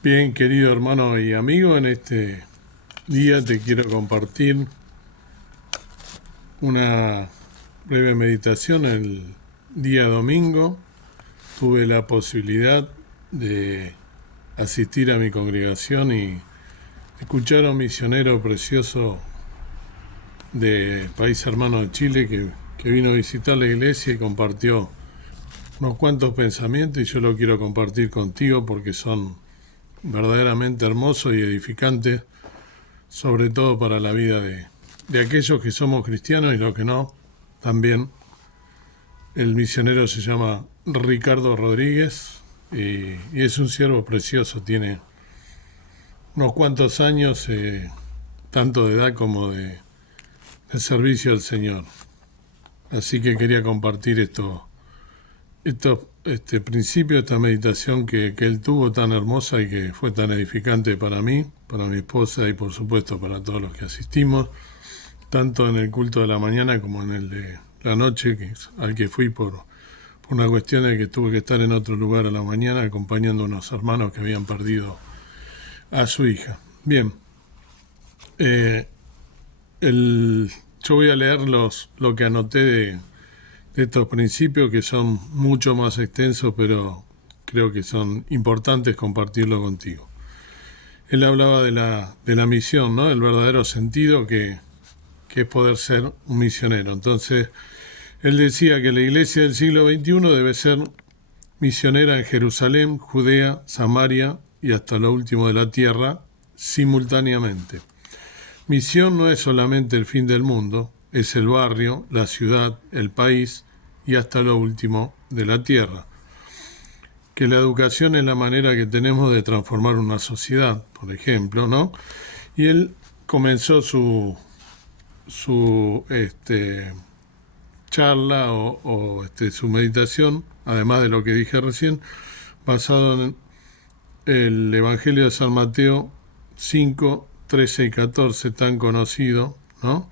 Bien, querido hermano y amigo, en este día te quiero compartir una breve meditación. El día domingo tuve la posibilidad de asistir a mi congregación y escuchar a un misionero precioso de país hermano de Chile que vino a visitar la iglesia y compartió unos cuantos pensamientos, y yo lo quiero compartir contigo porque son verdaderamente hermosos y edificantes, sobre todo para la vida de aquellos que somos cristianos y los que no, también. El misionero se llama Ricardo Rodríguez y es un siervo precioso, tiene unos cuantos años, tanto de edad como de servicio al Señor. Así que quería compartir este principio, esta meditación que él tuvo tan hermosa y que fue tan edificante para mí, para mi esposa y por supuesto para todos los que asistimos, tanto en el culto de la mañana como en el de la noche, al que fui por una cuestión de que tuve que estar en otro lugar a la mañana acompañando a unos hermanos que habían perdido a su hija. Bien, eh, yo voy a leer lo que anoté de estos principios, que son mucho más extensos, pero creo que son importantes compartirlo contigo. Él hablaba de la misión, ¿no? El verdadero sentido que es poder ser un misionero. Entonces, él decía que la iglesia del siglo XXI debe ser misionera en Jerusalén, Judea, Samaria y hasta lo último de la tierra, simultáneamente. Misión no es solamente el fin del mundo, es el barrio, la ciudad, el país y hasta lo último de la tierra. Que la educación es la manera que tenemos de transformar una sociedad, por ejemplo, ¿no? Y él comenzó su charla o su meditación, además de lo que dije recién, basado en el Evangelio de San Mateo 5, 13 y 14, tan conocido, ¿no?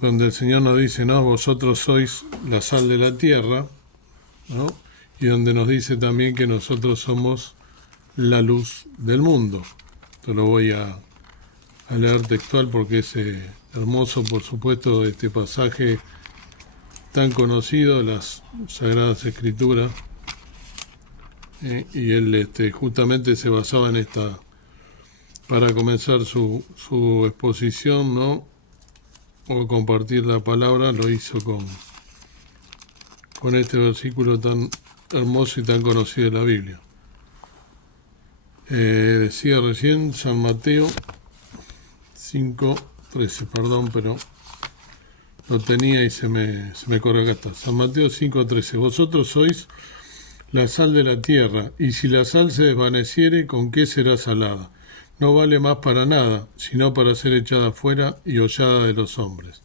Donde el Señor nos dice, ¿no? Vosotros sois la sal de la tierra, ¿no? Y donde nos dice también que nosotros somos la luz del mundo. Esto lo voy a leer textual porque es hermoso, por supuesto, este pasaje tan conocido de las Sagradas Escrituras. Y él justamente se basaba en esta, para comenzar su exposición, ¿no? O compartir la palabra, lo hizo con este versículo tan hermoso y tan conocido de la Biblia. Decía recién San Mateo 5:13, perdón, pero lo tenía y se me corre, acá está. San Mateo 5:13, vosotros sois la sal de la tierra, y si la sal se desvaneciere, ¿con qué será salada? No vale más para nada, sino para ser echada fuera y hollada de los hombres.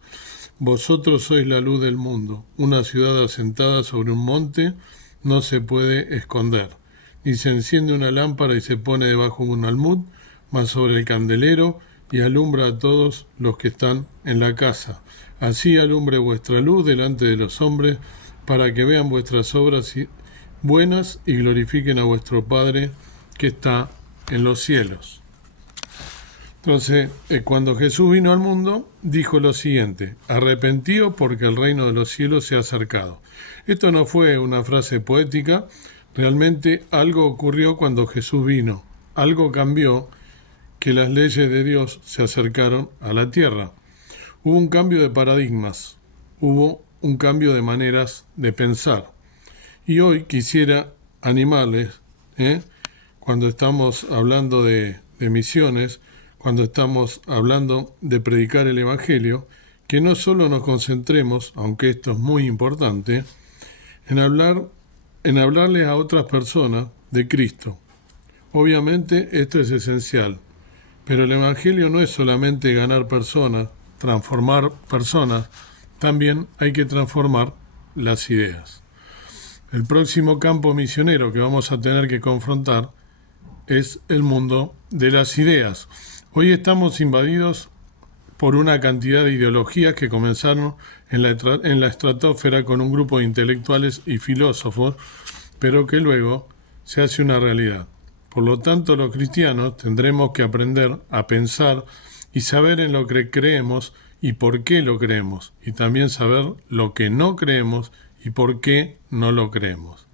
Vosotros sois la luz del mundo. Una ciudad asentada sobre un monte no se puede esconder. Ni se enciende una lámpara y se pone debajo de un almud, mas sobre el candelero, y alumbra a todos los que están en la casa. Así alumbre vuestra luz delante de los hombres, para que vean vuestras obras buenas y glorifiquen a vuestro Padre que está en los cielos. Entonces, cuando Jesús vino al mundo, dijo lo siguiente: arrepentíos porque el reino de los cielos se ha acercado. Esto no fue una frase poética, realmente algo ocurrió cuando Jesús vino, algo cambió, que las leyes de Dios se acercaron a la tierra. Hubo un cambio de paradigmas, hubo un cambio de maneras de pensar. Y hoy quisiera animarles, cuando estamos hablando de misiones, cuando estamos hablando de predicar el Evangelio, que no solo nos concentremos, aunque esto es muy importante, en hablarles a otras personas de Cristo. Obviamente esto es esencial, pero el Evangelio no es solamente ganar personas, transformar personas, también hay que transformar las ideas. El próximo campo misionero que vamos a tener que confrontar es el mundo de las ideas. Hoy estamos invadidos por una cantidad de ideologías que comenzaron en la estratosfera con un grupo de intelectuales y filósofos, pero que luego se hace una realidad. Por lo tanto, los cristianos tendremos que aprender a pensar y saber en lo que creemos y por qué lo creemos, y también saber lo que no creemos y por qué no lo creemos.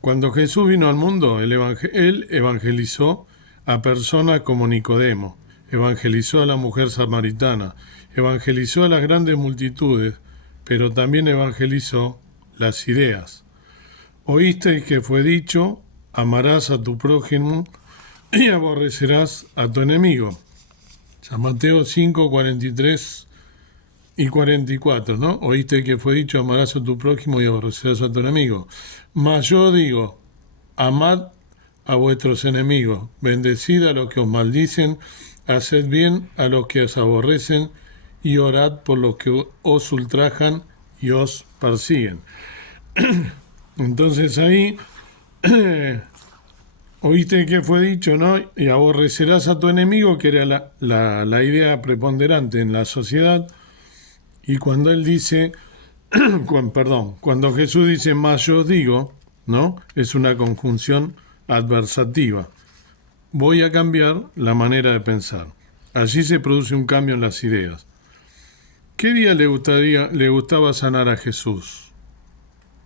Cuando Jesús vino al mundo, él evangelizó a personas como Nicodemo, evangelizó a la mujer samaritana, evangelizó a las grandes multitudes, pero también evangelizó las ideas. Oísteis que fue dicho, amarás a tu prójimo y aborrecerás a tu enemigo. San Mateo 5, 43 y 44, ¿no? Oíste que fue dicho, amarás a tu prójimo y aborrecerás a tu enemigo. Mas yo digo, amad a vuestros enemigos, bendecid a los que os maldicen, haced bien a los que os aborrecen y orad por los que os ultrajan y os persiguen. Entonces ahí oíste que fue dicho, ¿no? Y aborrecerás a tu enemigo, que era la idea preponderante en la sociedad. Y cuando él dice, cuando Jesús dice, más yo digo, ¿no? Es una conjunción adversativa. Voy a cambiar la manera de pensar. Allí se produce un cambio en las ideas. ¿Qué día le gustaba sanar a Jesús?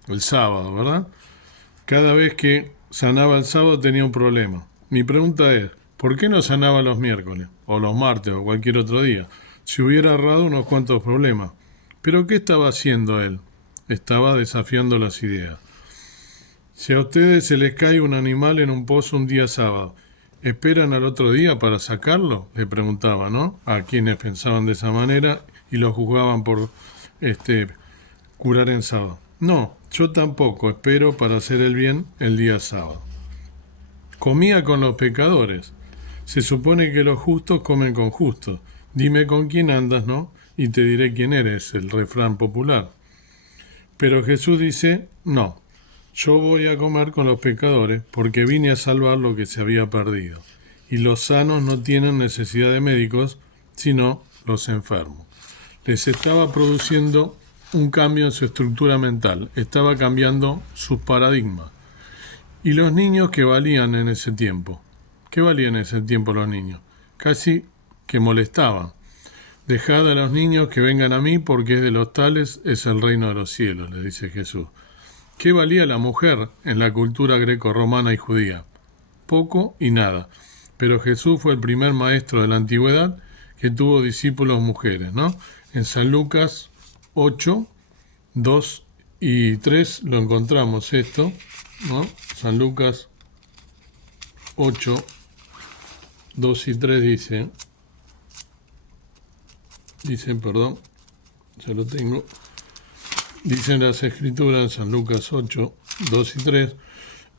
El sábado, ¿verdad? Cada vez que sanaba el sábado tenía un problema. Mi pregunta es, ¿por qué no sanaba los miércoles, o los martes, o cualquier otro día? Si hubiera ahorrado unos cuantos problemas. ¿Pero qué estaba haciendo él? Estaba desafiando las ideas. Si a ustedes se les cae un animal en un pozo un día sábado, ¿esperan al otro día para sacarlo? Le preguntaba, ¿no? A quienes pensaban de esa manera y lo juzgaban por curar en sábado. No, yo tampoco espero para hacer el bien el día sábado. Comía con los pecadores. Se supone que los justos comen con justos. Dime con quién andas, ¿no? Y te diré quién eres, el refrán popular. Pero Jesús dice, no, yo voy a comer con los pecadores porque vine a salvar lo que se había perdido. Y los sanos no tienen necesidad de médicos, sino los enfermos. Les estaba produciendo un cambio en su estructura mental, estaba cambiando sus paradigmas. ¿Y los niños qué valían en ese tiempo? ¿Qué valían en ese tiempo los niños? Casi que molestaban. Dejad a los niños que vengan a mí, porque es de los tales es el reino de los cielos, le dice Jesús. ¿Qué valía la mujer en la cultura greco-romana y judía? Poco y nada. Pero Jesús fue el primer maestro de la antigüedad que tuvo discípulos mujeres, ¿no? En San Lucas 8, 2 y 3 lo encontramos esto, ¿no? San Lucas 8, 2 y 3 dicen, ya lo tengo, dicen las escrituras en San Lucas 8, 2 y 3,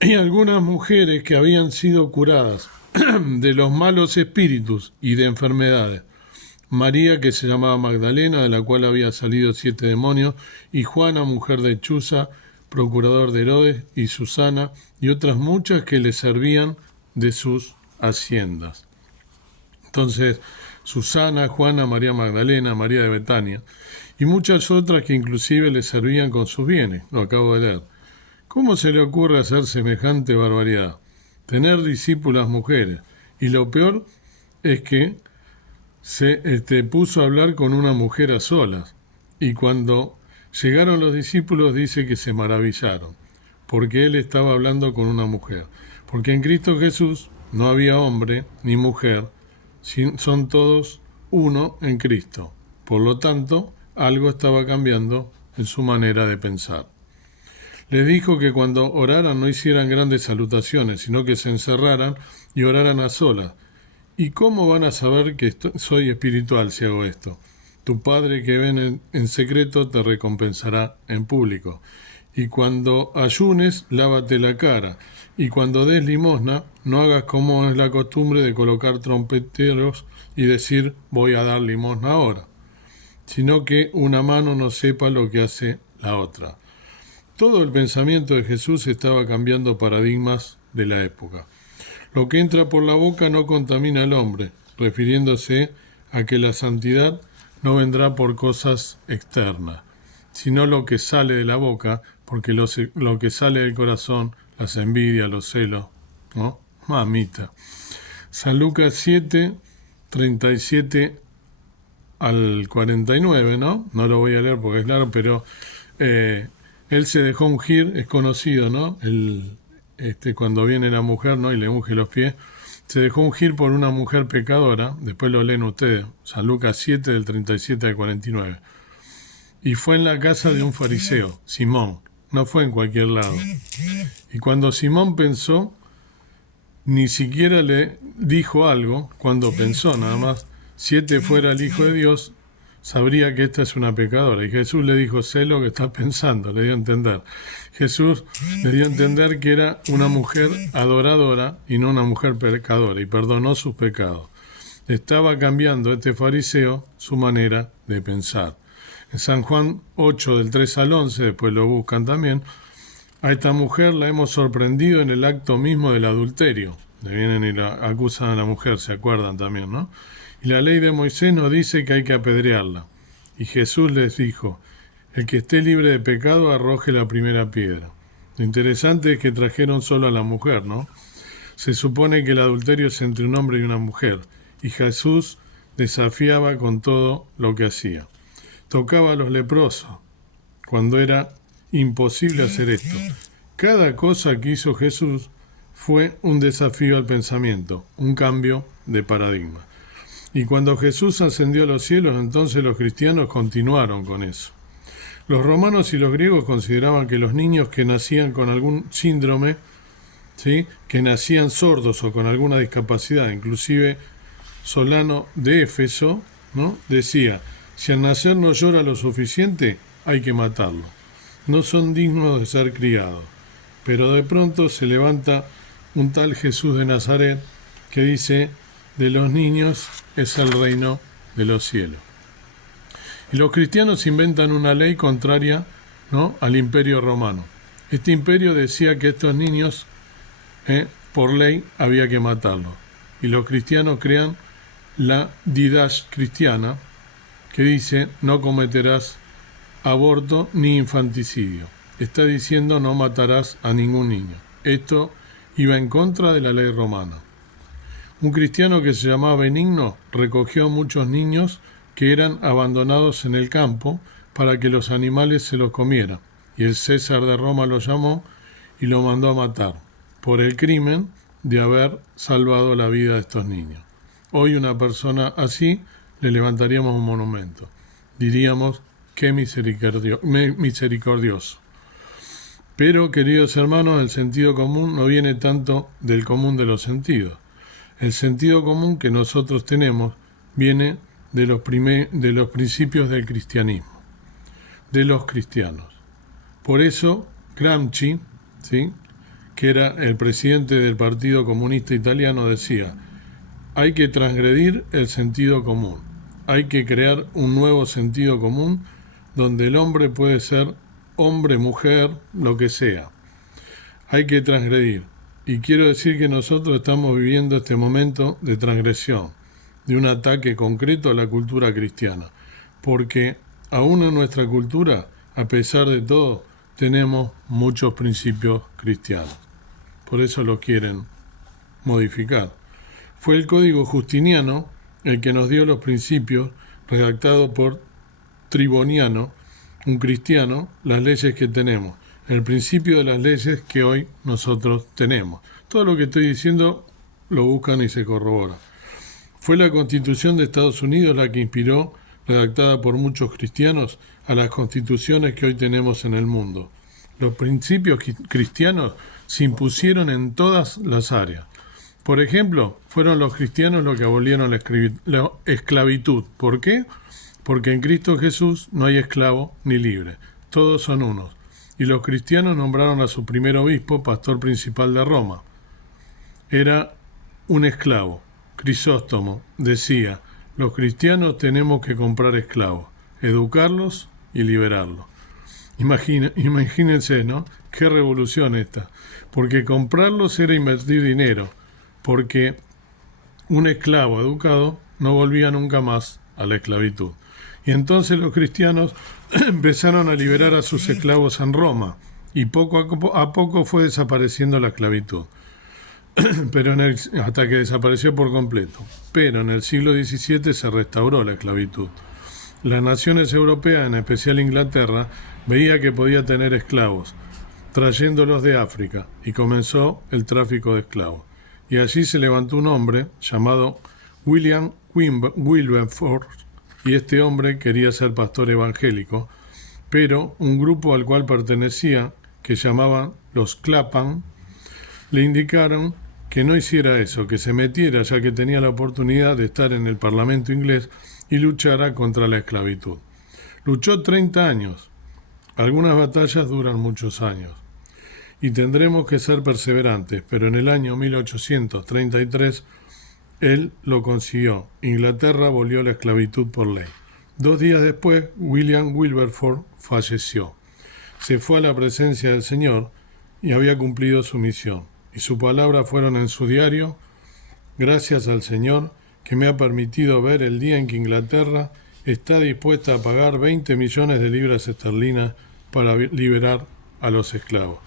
y algunas mujeres que habían sido curadas de los malos espíritus y de enfermedades, María, que se llamaba Magdalena, de la cual había salido 7 demonios, y Juana, mujer de Chuza, procurador de Herodes, y Susana, y otras muchas que le servían de sus haciendas. Entonces, Susana, Juana, María Magdalena, María de Betania, y muchas otras que inclusive le servían con sus bienes, lo acabo de leer. ¿Cómo se le ocurre hacer semejante barbaridad? Tener discípulas mujeres, y lo peor es que se puso a hablar con una mujer a solas, y cuando llegaron los discípulos dice que se maravillaron, porque él estaba hablando con una mujer, porque en Cristo Jesús no había hombre ni mujer, son todos uno en Cristo. Por lo tanto, algo estaba cambiando en su manera de pensar. Les dijo que cuando oraran no hicieran grandes salutaciones, sino que se encerraran y oraran a solas. ¿Y cómo van a saber que soy espiritual si hago esto? Tu Padre que ven en secreto te recompensará en público. Y cuando ayunes, lávate la cara. Y cuando des limosna, no hagas como es la costumbre de colocar trompeteros y decir voy a dar limosna ahora, sino que una mano no sepa lo que hace la otra. Todo el pensamiento de Jesús estaba cambiando paradigmas de la época. Lo que entra por la boca no contamina al hombre, refiriéndose a que la santidad no vendrá por cosas externas, sino lo que sale de la boca, porque lo que sale del corazón, las envidias, los celos, ¿no? Mamita. San Lucas 7, 37 al 49, ¿no? No lo voy a leer porque es largo, pero él se dejó ungir, es conocido, ¿no? Cuando viene la mujer, ¿no? Y le unge los pies, se dejó ungir por una mujer pecadora, después lo leen ustedes, San Lucas 7, del 37 al 49. Y fue en la casa de un fariseo, Simón, no fue en cualquier lado. Y cuando Simón pensó, ni siquiera le dijo algo, cuando pensó nada más, si este fuera el Hijo de Dios, sabría que esta es una pecadora. Y Jesús le dijo, sé lo que estás pensando, le dio a entender. Jesús le dio a entender que era una mujer adoradora y no una mujer pecadora, y perdonó sus pecados. Estaba cambiando este fariseo su manera de pensar. En San Juan 8, del 3 al 11, después lo buscan también, a esta mujer la hemos sorprendido en el acto mismo del adulterio. Le vienen y la acusan a la mujer, se acuerdan también, ¿no? Y la ley de Moisés nos dice que hay que apedrearla. Y Jesús les dijo, el que esté libre de pecado arroje la primera piedra. Lo interesante es que trajeron solo a la mujer, ¿no? Se supone que el adulterio es entre un hombre y una mujer. Y Jesús desafiaba con todo lo que hacía. Tocaba a los leprosos, cuando era imposible hacer esto. Cada cosa que hizo Jesús fue un desafío al pensamiento, un cambio de paradigma. Y cuando Jesús ascendió a los cielos, entonces los cristianos continuaron con eso. Los romanos y los griegos consideraban que los niños que nacían con algún síndrome, ¿sí?, que nacían sordos o con alguna discapacidad, inclusive Solano de Éfeso, ¿no?, decía, si al nacer no llora lo suficiente, hay que matarlo. No son dignos de ser criados. Pero de pronto se levanta un tal Jesús de Nazaret que dice, de los niños es el reino de los cielos. Y los cristianos inventan una ley contraria, ¿no?, al imperio romano. Este imperio decía que estos niños, por ley, había que matarlos. Y los cristianos crean la Didache cristiana, que dice, no cometerás aborto ni infanticidio. Está diciendo no matarás a ningún niño. Esto iba en contra de la ley romana. Un cristiano que se llamaba Benigno recogió a muchos niños que eran abandonados en el campo para que los animales se los comieran. Y el César de Roma lo llamó y lo mandó a matar por el crimen de haber salvado la vida de estos niños. Hoy una persona así le levantaríamos un monumento. Diríamos, qué misericordioso. Pero, queridos hermanos, el sentido común no viene tanto del común de los sentidos. El sentido común que nosotros tenemos viene de los principios del cristianismo, de los cristianos. Por eso, Gramsci, ¿sí?, que era el presidente del Partido Comunista Italiano, decía, hay que transgredir el sentido común. Hay que crear un nuevo sentido común donde el hombre puede ser hombre, mujer, lo que sea. Hay que transgredir. Y quiero decir que nosotros estamos viviendo este momento de transgresión, de un ataque concreto a la cultura cristiana. Porque aún en nuestra cultura, a pesar de todo, tenemos muchos principios cristianos. Por eso lo quieren modificar. Fue el Código Justiniano el que nos dio los principios, redactado por Triboniano, un cristiano, las leyes que tenemos, el principio de las leyes que hoy nosotros tenemos. Todo lo que estoy diciendo lo buscan y se corrobora. Fue la Constitución de Estados Unidos la que inspiró, redactada por muchos cristianos, a las constituciones que hoy tenemos en el mundo. Los principios cristianos se impusieron en todas las áreas. Por ejemplo, fueron los cristianos los que abolieron la esclavitud. ¿Por qué? Porque en Cristo Jesús no hay esclavo ni libre, todos son unos. Y los cristianos nombraron a su primer obispo, pastor principal de Roma. Era un esclavo. Crisóstomo decía, los cristianos tenemos que comprar esclavos, educarlos y liberarlos. Imagínense, ¿no? Qué revolución esta. Porque comprarlos era invertir dinero, porque un esclavo educado no volvía nunca más a la esclavitud. Y entonces los cristianos empezaron a liberar a sus esclavos en Roma, y poco a poco fue desapareciendo la esclavitud. hasta que desapareció por completo. Pero en el siglo XVII se restauró la esclavitud. Las naciones europeas, en especial Inglaterra, veía que podía tener esclavos, trayéndolos de África, y comenzó el tráfico de esclavos. Y allí se levantó un hombre llamado William Wilberforce, y este hombre quería ser pastor evangélico, pero un grupo al cual pertenecía, que llamaban los Clapham, le indicaron que no hiciera eso, que se metiera, ya que tenía la oportunidad de estar en el Parlamento inglés y luchara contra la esclavitud. Luchó 30 años. Algunas batallas duran muchos años. Y tendremos que ser perseverantes, pero en el año 1833 él lo consiguió. Inglaterra abolió la esclavitud por ley. 2 días después, William Wilberforce falleció. Se fue a la presencia del Señor y había cumplido su misión. Y sus palabras fueron en su diario: gracias al Señor que me ha permitido ver el día en que Inglaterra está dispuesta a pagar 20 millones de libras esterlinas para liberar a los esclavos,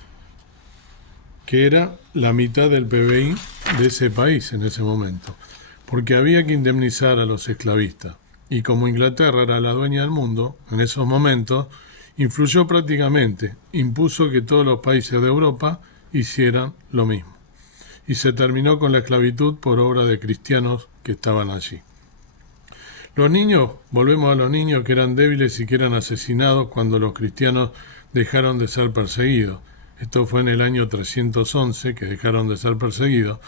que era la mitad del PBI de ese país en ese momento, porque había que indemnizar a los esclavistas. Y como Inglaterra era la dueña del mundo, en esos momentos, influyó prácticamente, impuso que todos los países de Europa hicieran lo mismo. Y se terminó con la esclavitud por obra de cristianos que estaban allí. Los niños, volvemos a los niños que eran débiles y que eran asesinados cuando los cristianos dejaron de ser perseguidos. Esto fue en el año 311 que dejaron de ser perseguidos,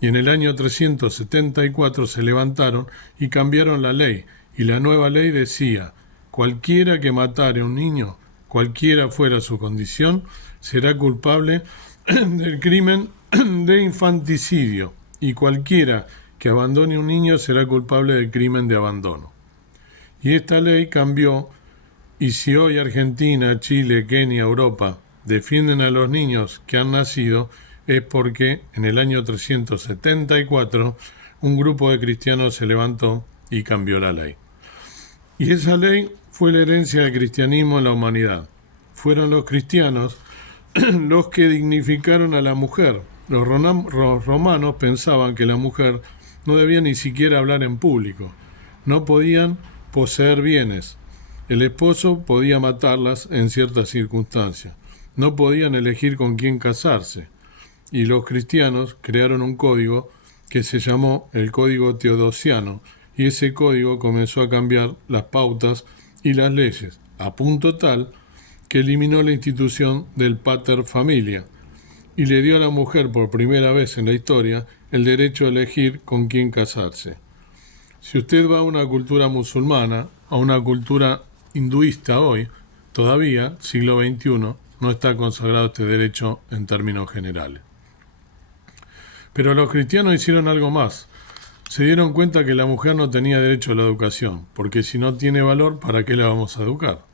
y en el año 374 se levantaron y cambiaron la ley, y la nueva ley decía: cualquiera que matare a un niño, cualquiera fuera su condición, será culpable del crimen de infanticidio, y cualquiera que abandone a un niño será culpable del crimen de abandono. Y esta ley cambió, y si hoy Argentina, Chile, Kenia, Europa defienden a los niños que han nacido, es porque en el año 374 un grupo de cristianos se levantó y cambió la ley. Y esa ley fue la herencia del cristianismo en la humanidad. Fueron los cristianos los que dignificaron a la mujer. Los romanos pensaban que la mujer no debía ni siquiera hablar en público. No podían poseer bienes. El esposo podía matarlas en ciertas circunstancias. No podían elegir con quién casarse. Y los cristianos crearon un código que se llamó el Código Teodosiano, y ese código comenzó a cambiar las pautas y las leyes, a punto tal que eliminó la institución del pater familia y le dio a la mujer por primera vez en la historia el derecho a elegir con quién casarse. Si usted va a una cultura musulmana, a una cultura hinduista hoy, todavía, siglo XXI, no está consagrado este derecho en términos generales. Pero los cristianos hicieron algo más. Se dieron cuenta que la mujer no tenía derecho a la educación, porque si no tiene valor, ¿para qué la vamos a educar?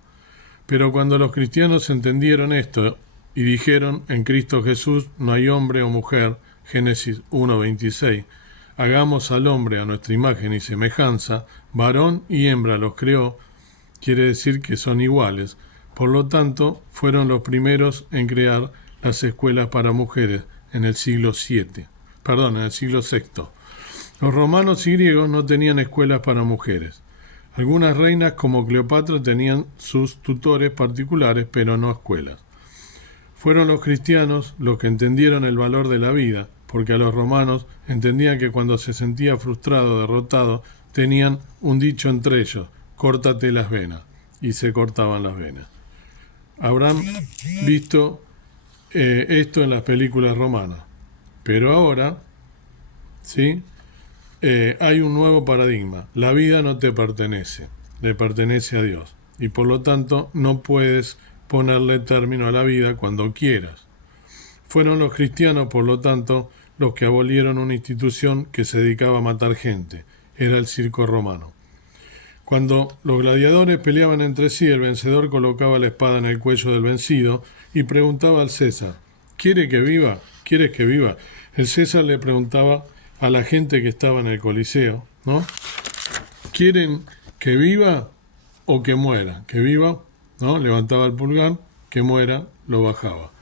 Pero cuando los cristianos entendieron esto y dijeron: en Cristo Jesús no hay hombre o mujer, Génesis 1:26, hagamos al hombre a nuestra imagen y semejanza, varón y hembra los creó, quiere decir que son iguales. Por lo tanto, fueron los primeros en crear las escuelas para mujeres en el siglo VI. En el siglo VI. Los romanos y griegos no tenían escuelas para mujeres. Algunas reinas como Cleopatra tenían sus tutores particulares, pero no escuelas. Fueron los cristianos los que entendieron el valor de la vida, porque a los romanos entendían que cuando se sentía frustrado o derrotado, tenían un dicho entre ellos: córtate las venas, y se cortaban las venas. Habrán visto esto en las películas romanas. Pero ahora, ¿sí? Hay un nuevo paradigma. La vida no te pertenece, le pertenece a Dios. Y por lo tanto no puedes ponerle término a la vida cuando quieras. Fueron los cristianos, por lo tanto, los que abolieron una institución que se dedicaba a matar gente. Era el circo romano. Cuando los gladiadores peleaban entre sí, el vencedor colocaba la espada en el cuello del vencido y preguntaba al César: ¿quiere que viva? ¿Quieres que viva? El César le preguntaba a la gente que estaba en el Coliseo, ¿no? ¿Quieren que viva o que muera? Que viva, ¿no? Levantaba el pulgar, que muera, lo bajaba.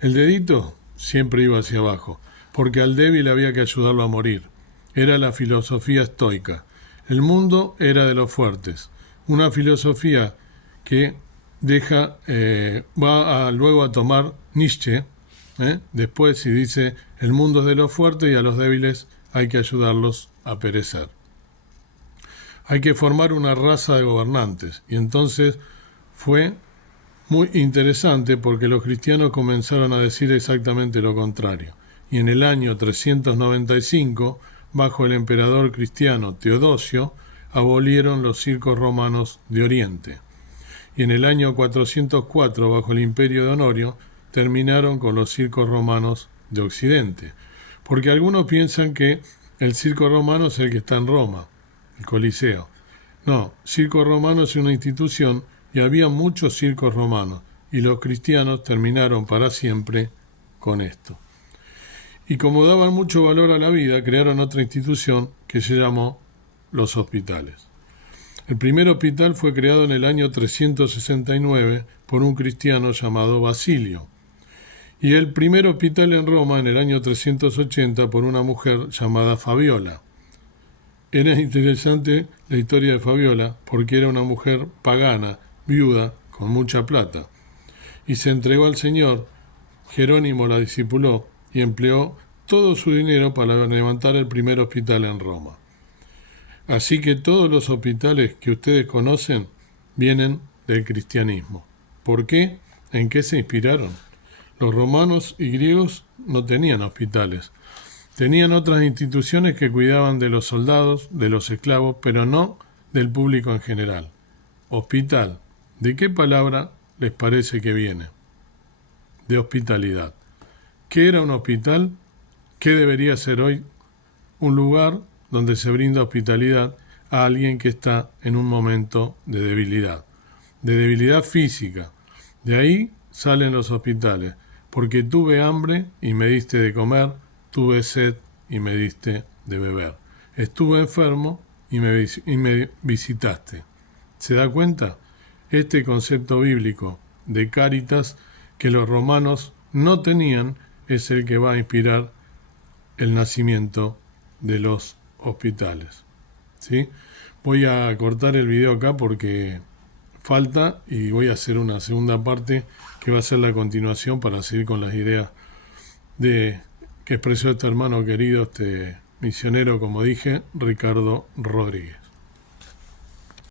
El dedito siempre iba hacia abajo. porque al débil había que ayudarlo a morir. Era la filosofía estoica. El mundo era de los fuertes. Una filosofía que luego a tomar Nietzsche, después, y dice, el mundo es de los fuertes y a los débiles hay que ayudarlos a perecer. Hay que formar una raza de gobernantes. Y entonces fue muy interesante porque los cristianos comenzaron a decir exactamente lo contrario. Y en el año 395, bajo el emperador cristiano Teodosio, abolieron los circos romanos de Oriente. Y en el año 404, bajo el imperio de Honorio, terminaron con los circos romanos de Occidente. Porque algunos piensan que el circo romano es el que está en Roma, el Coliseo. No, circo romano es una institución y había muchos circos romanos, y los cristianos terminaron para siempre con esto. Y como daban mucho valor a la vida, crearon otra institución que se llamó los hospitales. El primer hospital fue creado en el año 369 por un cristiano llamado Basilio, y el primer hospital en Roma en el año 380 por una mujer llamada Fabiola. Era interesante la historia de Fabiola porque era una mujer pagana, viuda, con mucha plata, y se entregó al Señor. Jerónimo la discipuló y empleó todo su dinero para levantar el primer hospital en Roma. Así que todos los hospitales que ustedes conocen vienen del cristianismo. ¿Por qué? ¿En qué se inspiraron? Los romanos y griegos no tenían hospitales. Tenían otras instituciones que cuidaban de los soldados, de los esclavos, pero no del público en general. Hospital. ¿De qué palabra les parece que viene? De hospitalidad. ¿Qué era un hospital? ¿Qué debería ser hoy? Un lugar donde se brinda hospitalidad a alguien que está en un momento de debilidad física. De ahí salen los hospitales, porque tuve hambre y me diste de comer, tuve sed y me diste de beber. Estuve enfermo y me visitaste. ¿Se da cuenta? Este concepto bíblico de caritas que los romanos no tenían es el que va a inspirar el nacimiento de los hospitales. ¿Sí? Voy a cortar el video acá porque falta y voy a hacer una segunda parte que va a ser la continuación para seguir con las ideas que expresó este hermano querido, este misionero, como dije, Ricardo Rodríguez.